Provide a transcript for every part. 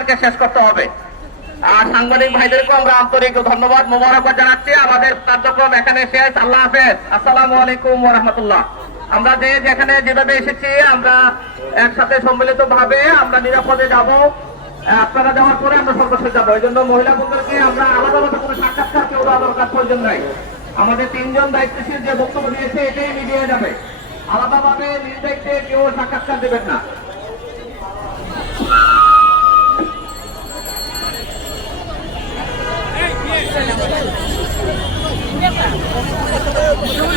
আমাদেরকে শেষ করতে হবে। আর সাংবাদিক ভাইদেরকে আমরা আন্তরিক ধন্যবাদ, মোবারকবাদ জানাচ্ছি। আমাদের কার্যক্রম এখানে শেষ। আল্লাহ হাফেজ। আসসালামু আলাইকুম রাহমাতুল্লাহ। আমরা যে যেখানে যেভাবে এসেছি, আমরা একসাথে সম্মিলিত ভাবে আমরা নিরাপদে যাব। আপনারা যাওয়ার পরে আমরা সর্বশেষ যাব। এই জন্য মহিলা বন্ধুদেরকে আমরা আলাদা আলাদা কোনো সাক্ষাৎকার কেউ দরকার প্রয়োজন নাই। আমাদের তিনজন দায়িত্বশীল যে বক্তব্য দিয়েছে, এটাই মিডিয়ে যাবে। আলাদাভাবে নিজ কেউ সাক্ষাৎকার দেবেন না।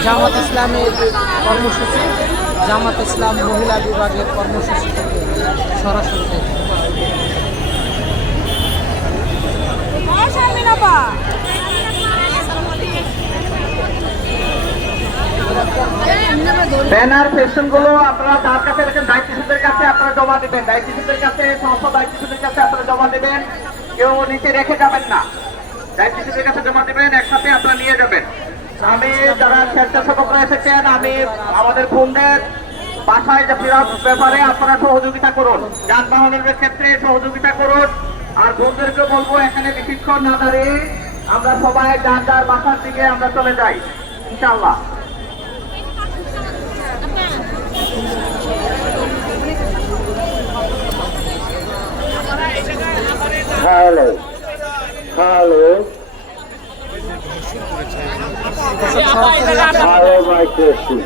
জামাত ইসলামের কর্মসূচি, জামাত ইসলাম মহিলা বিভাগের কর্মসূচি থেকে সরাসরি ব্যানার ফেশনগুলো আপনারা তার কাছে রেখেন, দায়িত্বশীলদের কাছে আপনারা জমা দেবেন। দায়িত্বশীলদের কাছে সমস্ত দায়িত্বশীলদের কাছে আপনারা জমা দেবেন। কেউ নিচে রেখে যাবেন না। জমা দেবেন, একসাথে আপনারা নিয়ে যাবেন। আমি যারা স্বেচ্ছাসেবকরা এসেছেন, আমি আমাদের বোনদের বাসায় ফেরার ব্যাপারে আপনারা সহযোগিতা করুন। যানবাহনের ক্ষেত্রে সহযোগিতা করুন। আর বোনদেরকে বলব, এখানে বেশিক্ষণ না দাঁড়িয়ে আমরা সবাই যার যার বাসার দিকে আমরা চলে যাই ইনশাআল্লাহ hello hello hello my question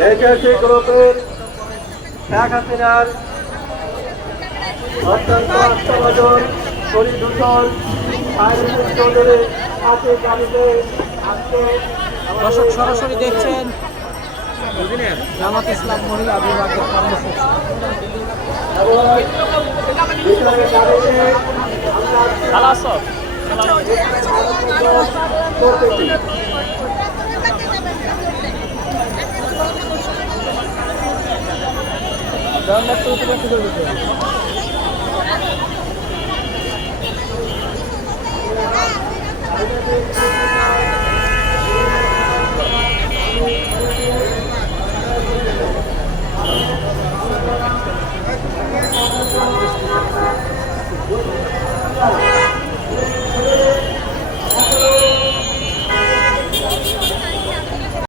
ঐতিহাসিক গ্রুপের শেখ হাসিনার অত্যন্ত আত্মবাদন পরিদূষণ আইনুল হাতে গাড়িতে আজকে দর্শক সরাসরি দেখছেন জামাত ইসলাম মহিলা বিভাগের কর্মসূচি। এবং ভিতরে